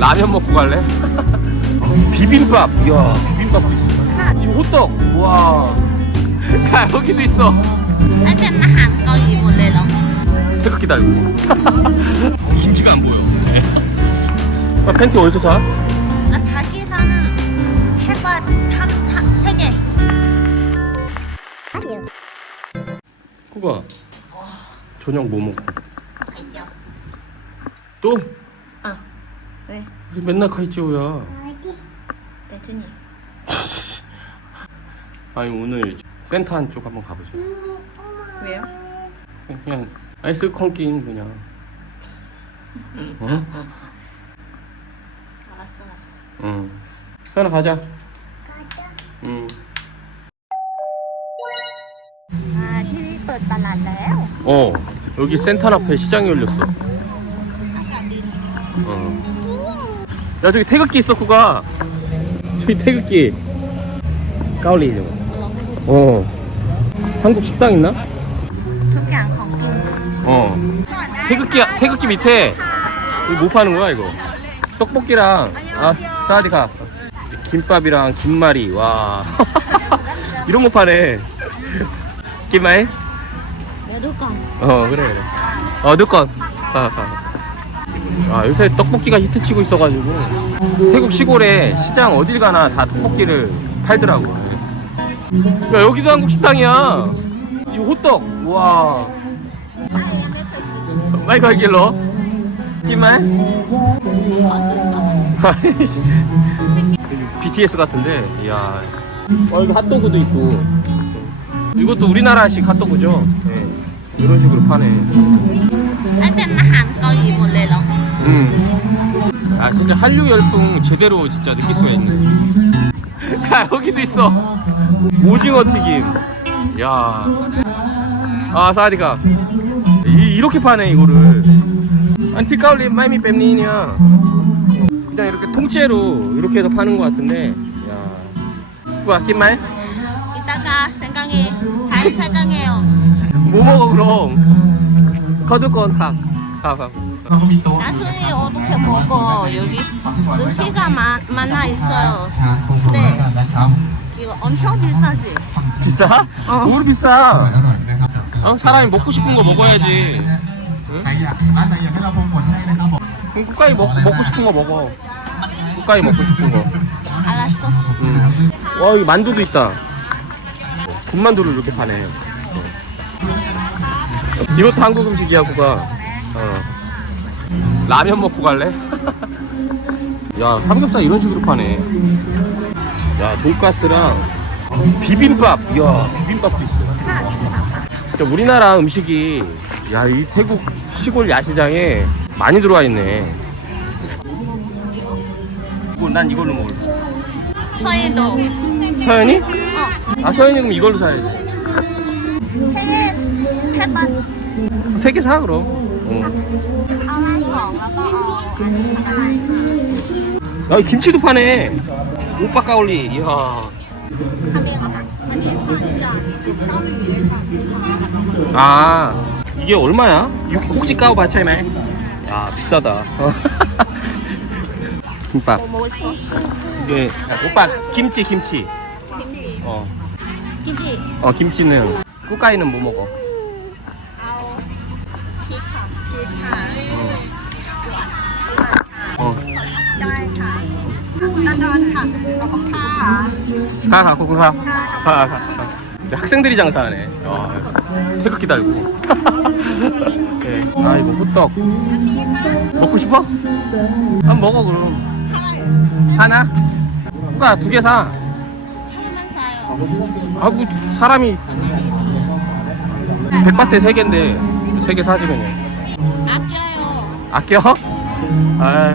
라면 먹고 갈래? 비빔밥. 야, 비빔밥도 있어. 이 호떡. 와. 야, 여기도 있어. 태극기 달고. 김치가 안 보여. 아, 팬티 어디서 사? 아, 닭이 사는 해과 탐, 탐, 세 개. 쿠가 저녁 뭐 먹고? 알죠? 또? 왜? 우리 맨날 카이치오야. 어디? 대준이. 아니 오늘 센터 한쪽 한번 가보자. 음, 왜요? 그냥 아이스콘 게임 그냥. 응? 알았어, 알았어. 응. 서연아 가자. 아, 어. 여기 센터 앞에 시장이 열렸어. 아, 네. 어. 야 저기 태극기 있어 쿠가. 저기 태극기. 까올리 저거 어. 한국 식당 있나? 어. 태극기 태극기 밑에 이거 뭐 파는 거야 이거? 떡볶이랑 아 사디카 김밥이랑 김말이 와. 이런 거 파네. 김말? 어 그래 그래. 어두건 아, 아. 아 요새 떡볶이가 히트치고 있어가지고 태국 시골에 시장 어딜 가나 다 떡볶이를 팔더라고. 야 여기도 한국 식당이야. 이 호떡. 와. 마이크 길러. 김말? BTS 같은데. 이야. 어 이거 핫도그도 있고. 이것도 우리나라식 핫도그죠? 네. 이런 식으로 파네. ให้เป็นอาหารเกาหลีหมดเลยเหรอ 음. 아 진짜 한류 열풍 제대로 진짜 느낄 수가 있네. 야 여기도 있어. 오징어 튀김. 야. 아 사디가. 이, 이렇게 파네 이거를. 안티카울리 마이미 뺨니냐. 그냥 이렇게 통째로 이렇게 해서 파는 것 같은데. 야. 그거 아낀 말? 이따가 생강에 잘 생강해요 뭐 먹어 그럼? 거두권 밥. 나중에 어떻게 먹어? 여기 음식이 많아 있어요. 네. 이거 엄청 비싸지? 비싸? 어. 뭘 비싸? 어, 어, 사람이 먹고 싶은 거 먹어야지. 응? 국가이 먹, 먹고 싶은 거 먹어. 국가이 먹고 싶은 거. 알았어. 응. 와, 여기 만두도 있다. 군만두를 이렇게 파네. 이것도 한국 음식이야, 구가. 어. 라면 먹고 갈래? 야, 삼겹살 이런 식으로 파네. 야, 돈가스랑 비빔밥. 이야, 비빔밥도 있어. 진짜 우리나라 음식이 야, 이 태국 시골 야시장에 많이 들어와 있네. 이거 난 이걸로 먹을 거야. 저희도 서연이? 어 아, 서연이 그럼 이걸로 사야지. 생애 해봐 세 개 사, 그럼. 어. เอาไล่ของแล้วก็เอาอันนี้ได้ 야, 이 김치도 파네. 오빠 까올리. 이야. ทำเองเหรอคะวันนี้สอนจากเกาหลีเลยค่ะ 아, 이게 얼마야? 육- 혹시 까오 바차이말? 야, 비싸다. 어. 김밥. โมโมชิ 이게 오빠 김치 김치. กิมจิ 어. กิมจิ 어, 김치는 꾸까이는 뭐 먹어? 원 다. 다. 다 갖고 그가. 다 갖고. 학생들이 장사하네. 아, 태극기 달고. 네. 아 이거 호떡. 먹고 싶어? 한번 먹어 그럼. 하나? 누가 두 개 사. 아구 사람이 백밭에 세 개인데 세 개 사지 그냥. 아껴요. 아껴? 아.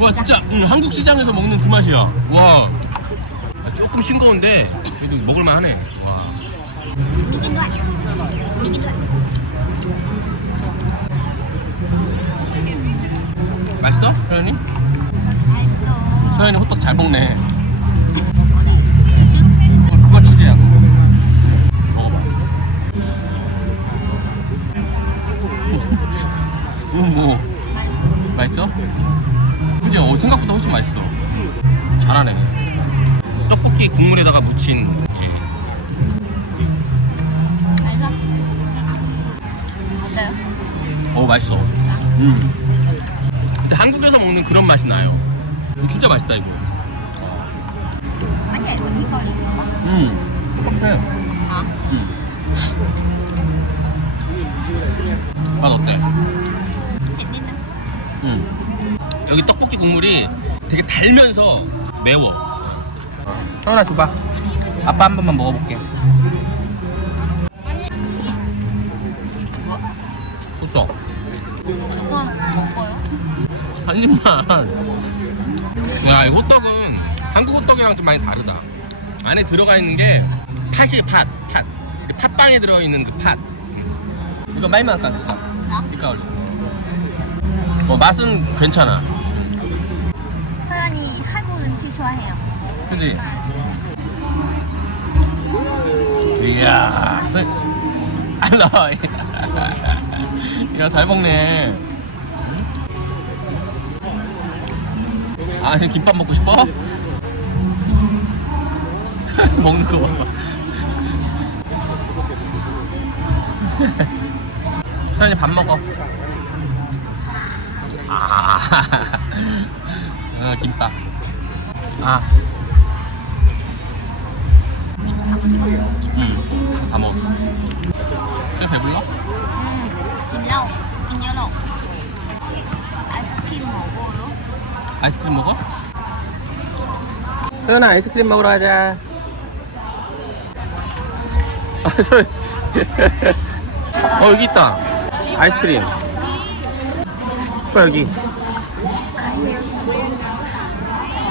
와 진짜 응, 한국 시장에서 먹는 그 맛이야. 와 아, 조금 싱거운데 그래도 먹을만 하네. 와. 맛있어? 서현이? 서현이 호떡 잘 먹네. 묻힌 어 맛있어. 음. 근데 한국에서 먹는 그런 맛이 나요. 진짜 맛있다 이거. 음, 음. 맛 어때? 음. 여기 떡볶이 국물이 되게 달면서 매워. 하나 줘봐. 아빠 한 번만 먹어볼게. 조금 먹어요 한 입만. 야, 이 호떡은 한국 호떡이랑 좀 많이 다르다. 안에 들어가 있는 게 팥이 팥, 팥. 이 팥빵에 들어있는 그 팥. 이거 많이 많다, 팥. 빛깔. 어, 맛은 괜찮아. 서연이 한국 음식 좋아해요 그지? 이야, 서... 알라. 야, 잘 먹네. 아니, 김밥 먹고 싶어? 먹는 거 봐봐. 서연이 밥 먹어. 아, 아 김밥. 아. 응, 다 먹어. 쟤 배불러? 음, 인라오, 인연어. 아이스크림 먹어요? 아이스크림 먹어? 서연아 아이스크림 먹으러 가자. 아, 서 어, 여기 있다. 아이스크림. 어, 여기.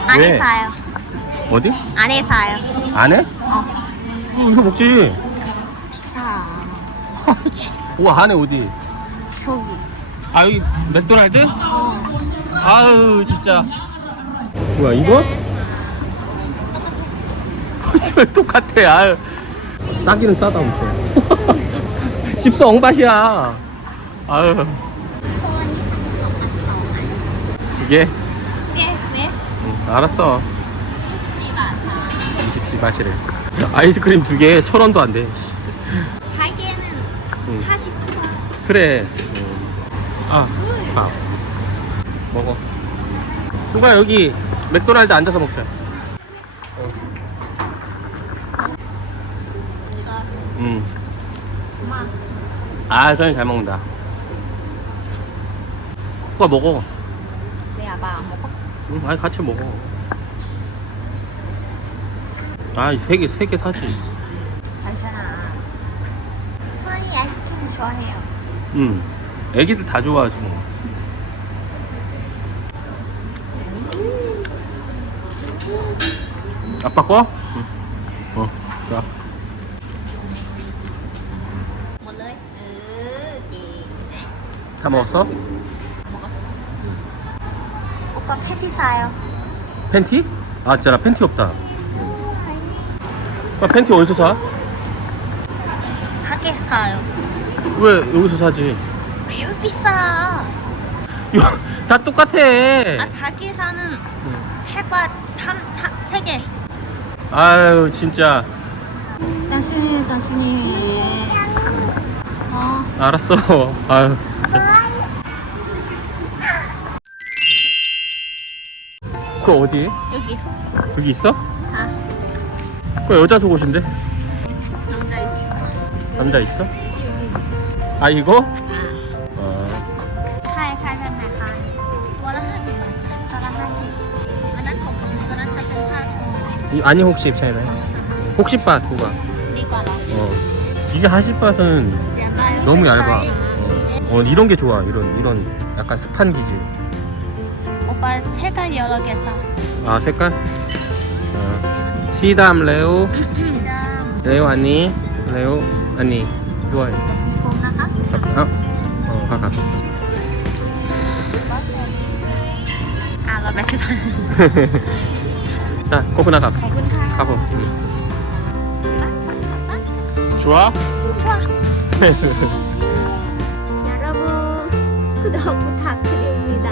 안에 왜? 사요. 어디? 안에 사요. 안 해? 어, 어, 여기서 먹지. 비싸. 아, 진짜. 우와, 안에 어디? 저기. 아, 여기 맥도날드? 어. 아유 진짜 뭐야 이거? 똑같아 아유 싸기는 싸다 엄청 십서 엉밭이야 아유 소원이 두 개? 네, 네. 응, 알았어 이봐. 20시 마시래 아이스크림 두 개에 천 원도 안 돼 가게는 응. 40%. 그래 아 밥. 먹어 누가 여기 맥도날드 앉아서 먹자 이거 응. 엄마. 아 선이 잘 먹는다 누가 먹어 내 아빠 안 먹어? 응, 아니 같이 먹어. 아, 세 개, 세 개 사지. 괜찮아. 소원이 아이스크림 좋아해요. 응. 애기들 다 좋아하지 뭐. 아빠 거? 응. 어, 자. หมดเลย เออดีไหม 다 먹었어? 먹었어. 오빠 패티 사요. 팬티? 아, 진짜 나 팬티 없다. 오빠 팬티 어디서 사? 가게 사요. 왜 여기서 사지? 왜 여기 비싸? 이거 다 똑같아. 아, 가게 사는 해봐 3, 3, 3개. 아유, 진짜. 짠순이, 짠순이. 어. 알았어. 아유, 진짜. 그거 어디? 여기. 여기 있어? 다. 그거 여자 속옷인데? 남자 있어. 남자 있어? 아 이거? 아. 어. ใช่ใช่ใช่ไหมคะตัวละห้าสิบบาทจ้ะตัวละห้าสิบอันนั้นหกสิบตัวนั้นจะเป็นผ้าคอ 이 아니 혹시 차이나? 혹시 바 그거. ดีกว่าเหรอ 어. 이게 하시바는 너무 얇아. 어. 어 이런 게 좋아. 이런 이런 약간 습한 기질. โอ 오빠 색깔 여러 개 사. 아 색깔? 어. 시담 레오 สีด 레오 아니 레오 아니ด้วย ำสีกลมนะคะ ครับเอ้าอ๋อครับ อ่าเราไปสิบ 자 코코넛ครับ ขอบคุณค่ะ ครับผมอืม ปั๊บ 좋아? 좋아. 여러분 구독 부탁드립니다.